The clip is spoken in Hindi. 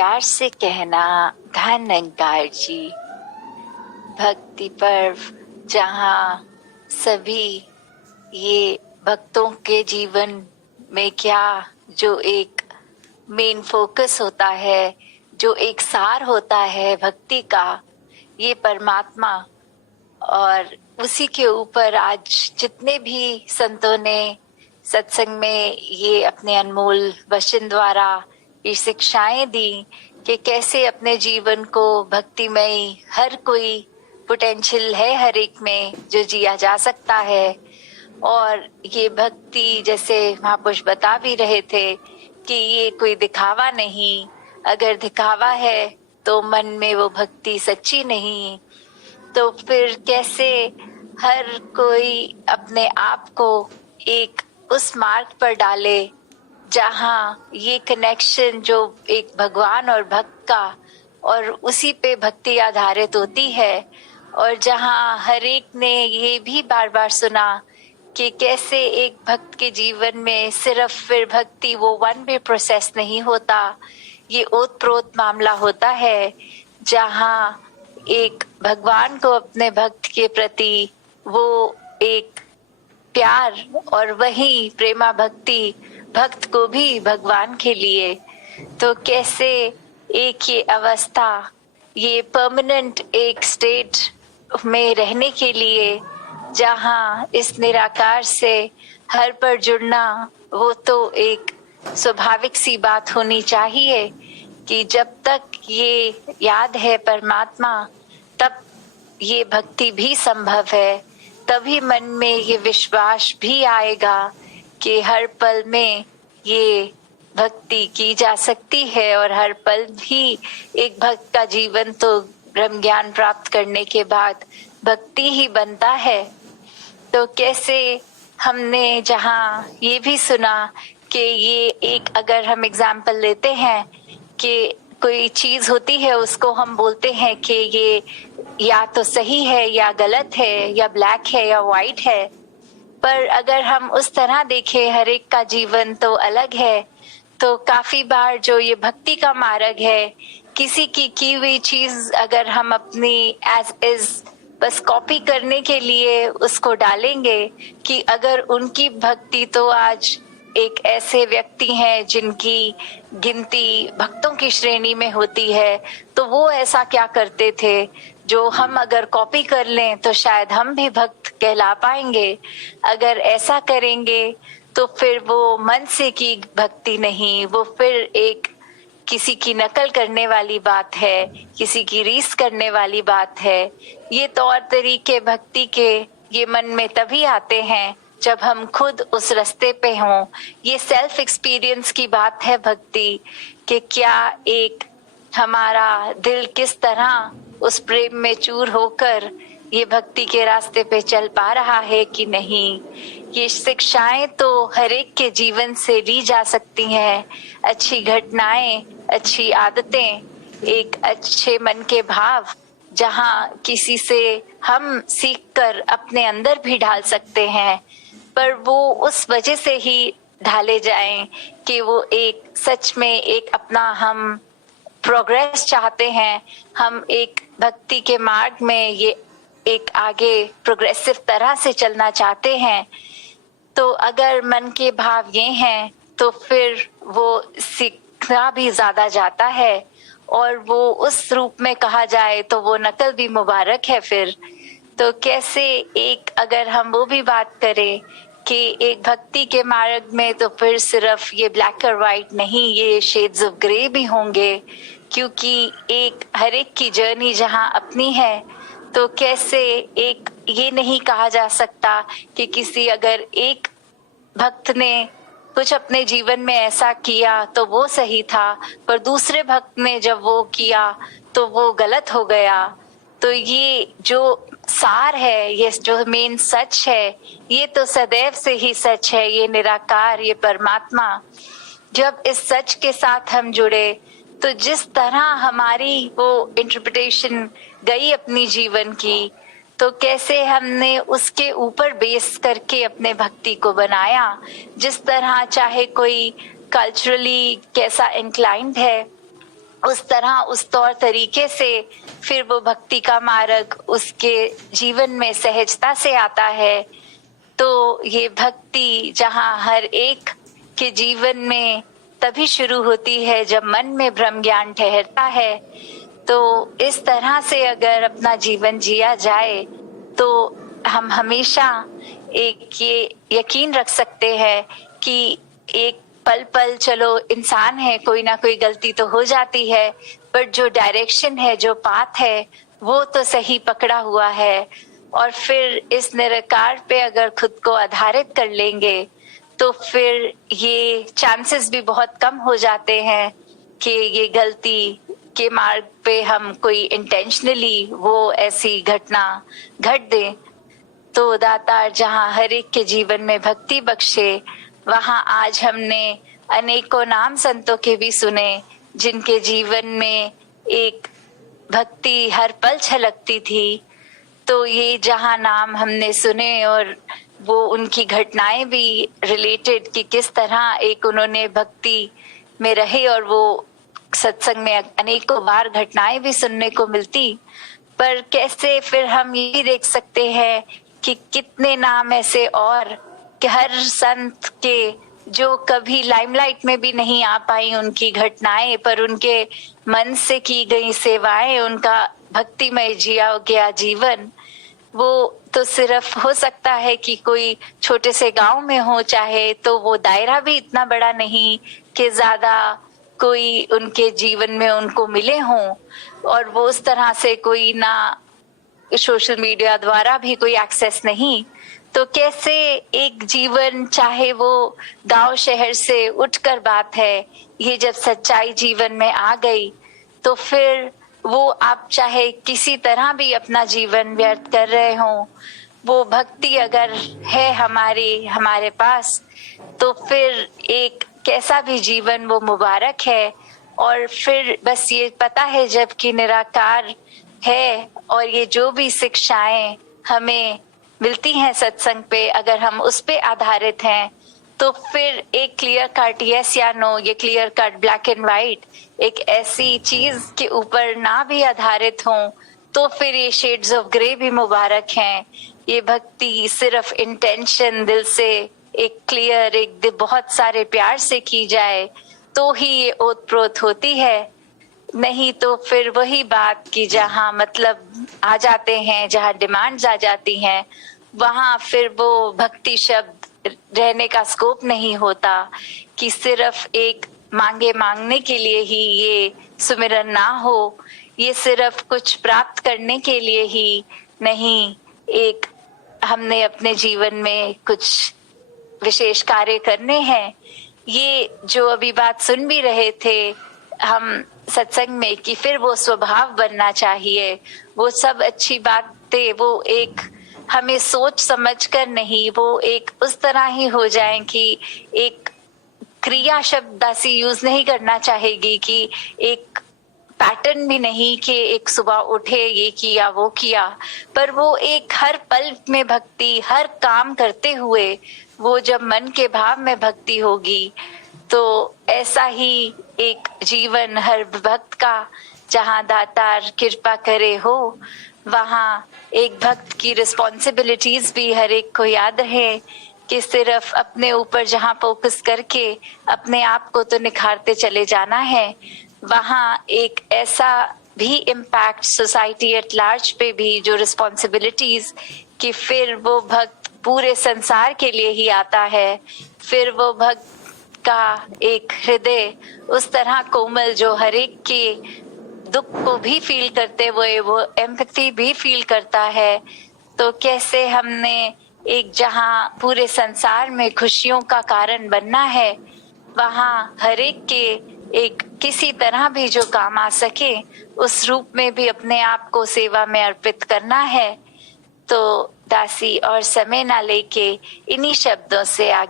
प्यार से कहना धनंकार जी। भक्ति पर्व जहाँ सभी ये भक्तों के जीवन में क्या जो एक मेन फोकस होता है, जो एक सार होता है भक्ति का, ये परमात्मा। और उसी के ऊपर आज जितने भी संतों ने सत्संग में ये अपने अनमोल वचन द्वारा ये शिक्षाएं दी कि कैसे अपने जीवन को भक्तिमय, हर कोई पोटेंशियल है हर एक में जो जिया जा सकता है। और ये भक्ति जैसे महापुरुष बता भी रहे थे कि ये कोई दिखावा नहीं, अगर दिखावा है तो मन में वो भक्ति सच्ची नहीं। तो फिर कैसे हर कोई अपने आप को एक उस मार्ग पर डाले जहाँ ये कनेक्शन जो एक भगवान और भक्त का, और उसी पे भक्ति आधारित होती है। और जहाँ हर एक ने ये भी बार बार सुना कि कैसे एक भक्त के जीवन में सिर्फ फिर भक्ति वो वन वे प्रोसेस नहीं होता, ये ओतप्रोत मामला होता है जहाँ एक भगवान को अपने भक्त के प्रति वो एक प्यार और वही प्रेमा भक्ति भक्त को भी भगवान के लिए। तो कैसे एक ये अवस्था, ये परमानेंट एक स्टेट में रहने के लिए जहाँ इस निराकार से हर पर जुड़ना, वो तो एक स्वाभाविक सी बात होनी चाहिए कि जब तक ये याद है परमात्मा तब ये भक्ति भी संभव है। तभी मन में ये विश्वास भी आएगा कि हर पल में ये भक्ति की जा सकती है। और हर पल भी एक भक्त का जीवन तो ब्रह्म ज्ञान प्राप्त करने के बाद भक्ति ही बनता है। तो कैसे हमने जहाँ ये भी सुना कि ये एक, अगर हम एग्जाम्पल लेते हैं कि कोई चीज होती है उसको हम बोलते हैं कि ये या तो सही है या गलत है, या ब्लैक है या व्हाइट है। पर अगर हम उस तरह देखें हर एक का जीवन तो अलग है। तो काफी बार जो ये भक्ति का मार्ग है, किसी की हुई चीज अगर हम अपनी एज इज बस कॉपी करने के लिए उसको डालेंगे कि अगर उनकी भक्ति तो आज एक ऐसे व्यक्ति हैं जिनकी गिनती भक्तों की श्रेणी में होती है, तो वो ऐसा क्या करते थे जो हम अगर कॉपी कर लें तो शायद हम भी भक्त कहला पाएंगे। अगर ऐसा करेंगे तो फिर वो मन से की भक्ति नहीं, वो फिर एक किसी की नकल करने वाली बात है, किसी की रीस करने वाली बात है। ये तौर तरीके भक्ति के ये मन में तभी आते हैं जब हम खुद उस रास्ते पे हों। ये सेल्फ एक्सपीरियंस की बात है भक्ति, कि क्या एक हमारा दिल किस तरह उस प्रेम में चूर होकर ये भक्ति के रास्ते पे चल पा रहा है कि नहीं। ये शिक्षाएं तो हर एक के जीवन से ली जा सकती हैं। अच्छी घटनाएं, अच्छी आदतें, एक अच्छे मन के भाव जहाँ किसी से हम सीख कर अपने अंदर भी ढाल सकते हैं, पर वो उस वजह से ही ढाले जाएं कि वो एक सच में एक अपना हम प्रोग्रेस चाहते हैं, हम एक भक्ति के मार्ग में ये एक आगे प्रोग्रेसिव तरह से चलना चाहते हैं। तो अगर मन के भाव ये हैं तो फिर वो सीखना भी ज्यादा जाता है, और वो उस रूप में कहा जाए तो वो नकल भी मुबारक है फिर। तो कैसे एक अगर हम वो भी बात करें कि एक भक्ति के मार्ग में तो फिर सिर्फ ये ब्लैक और व्हाइट नहीं, ये शेड्स ऑफ ग्रे भी होंगे, क्योंकि एक हर एक की जर्नी जहाँ अपनी है। तो कैसे एक ये नहीं कहा जा सकता कि किसी अगर एक भक्त ने कुछ अपने जीवन में ऐसा किया तो वो सही था, पर दूसरे भक्त ने जब वो किया तो वो गलत हो गया। तो ये जो सार है, ये जो मेन सच है, ये तो सदैव से ही सच है, ये निराकार, ये परमात्मा। जब इस सच के साथ हम जुड़े तो जिस तरह हमारी वो इंटरप्रिटेशन गई अपनी जीवन की, तो कैसे हमने उसके ऊपर बेस करके अपने भक्ति को बनाया। जिस तरह चाहे कोई कल्चरली कैसा इंक्लाइंड है, उस तरह उस तौर तरीके से फिर वो भक्ति का मार्ग उसके जीवन में सहजता से आता है। तो ये भक्ति जहाँ हर एक के जीवन में तभी शुरू होती है जब मन में ब्रह्म ज्ञान ठहरता है। तो इस तरह से अगर अपना जीवन जिया जाए तो हम हमेशा एक ये यकीन रख सकते हैं कि एक पल पल चलो इंसान है, कोई ना कोई गलती तो हो जाती है, बट जो डायरेक्शन है, जो पाथ है, वो तो सही पकड़ा हुआ है। और फिर इस निरकार पे अगर खुद को आधारित कर लेंगे तो फिर ये चांसेस भी बहुत कम हो जाते हैं कि ये गलती के मार्ग पे हम कोई इंटेंशनली वो ऐसी घटना घट दे। तो दातार जहाँ हर एक के जीवन में भक्ति बख्शे, वहाँ आज हमने अनेकों नाम संतों के भी सुने जिनके जीवन में एक भक्ति हर पल छलकती थी। तो ये जहाँ नाम हमने सुने और वो उनकी घटनाएं भी रिलेटेड कि किस तरह एक उन्होंने भक्ति में रहे, और वो सत्संग में अनेकों बार घटनाएं भी सुनने को मिलती। पर कैसे फिर हम ये देख सकते हैं कि कितने नाम ऐसे और कि हर संत के जो कभी लाइमलाइट में भी नहीं आ पाई उनकी घटनाएं, पर उनके मन से की गई सेवाएं, उनका भक्तिमय जिया गया जीवन, वो तो सिर्फ हो सकता है कि कोई छोटे से गांव में हो, चाहे तो वो दायरा भी इतना बड़ा नहीं कि ज्यादा कोई उनके जीवन में उनको मिले हों, और वो उस तरह से कोई ना सोशल मीडिया द्वारा भी कोई एक्सेस नहीं। तो कैसे एक जीवन, चाहे वो गांव शहर से उठकर बात है, ये जब सच्चाई जीवन में आ गई तो फिर वो आप चाहे किसी तरह भी अपना जीवन व्यर्थ कर रहे हो, वो भक्ति अगर है हमारे पास तो फिर एक कैसा भी जीवन वो मुबारक है। और फिर बस ये पता है जबकि निराकार है और ये जो भी शिक्षाएं हमें मिलती हैं सत्संग पे, अगर हम उस पे आधारित हैं तो फिर एक क्लियर कट यस या नो, ये clear cut black and white एक ऐसी चीज के ऊपर ना भी आधारित हों तो फिर ये शेड्स ऑफ ग्रे भी मुबारक हैं। ये भक्ति सिर्फ इंटेंशन दिल से एक क्लियर, एक बहुत सारे प्यार से की जाए तो ही ये ओतप्रोत होती है। नहीं तो फिर वही बात की जहाँ मतलब आ जाते हैं, जहाँ डिमांड्स आ जाती हैं, वहाँ फिर वो भक्ति शब्द रहने का स्कोप नहीं होता कि सिर्फ एक मांगने के लिए ही ये सुमिरन ना हो, ये सिर्फ कुछ प्राप्त करने के लिए ही नहीं, एक हमने अपने जीवन में कुछ विशेष कार्य करने हैं। ये जो अभी बात सुन भी रहे थे हम सत्संग में कि फिर वो स्वभाव बनना चाहिए, वो सब अच्छी बातें वो एक हमें सोच समझ कर नहीं, वो एक उस तरह ही हो जाए कि एक क्रिया शब्द दासी यूज नहीं करना चाहेगी कि एक पैटर्न भी नहीं कि एक सुबह उठे ये किया वो किया, पर वो एक हर पल में भक्ति, हर काम करते हुए वो जब मन के भाव में भक्ति होगी तो ऐसा ही एक जीवन हर भक्त का जहाँ दातार कृपा करे हो, वहाँ एक भक्त की रिस्पॉन्सिबिलिटीज भी हर एक को याद रहे कि सिर्फ अपने ऊपर जहाँ फोकस करके अपने आप को तो निखारते चले जाना है, वहाँ एक ऐसा भी इम्पैक्ट सोसाइटी एट लार्ज पे भी जो रिस्पॉन्सिबिलिटीज कि फिर वो भक्त पूरे संसार के लिए ही आता है। फिर वो भक्त का एक हृदय उस तरह कोमल जो हर एक के दुख को भी फील करते हुए वो एम्पैथी भी फील करता है। तो कैसे हमने एक जहाँ पूरे संसार में खुशियों का कारण बनना है, वहाँ हर एक के एक किसी तरह भी जो काम आ सके उस रूप में भी अपने आप को सेवा में अर्पित करना है। तो दासी और समय ना लेके इन्हीं शब्दों से आगे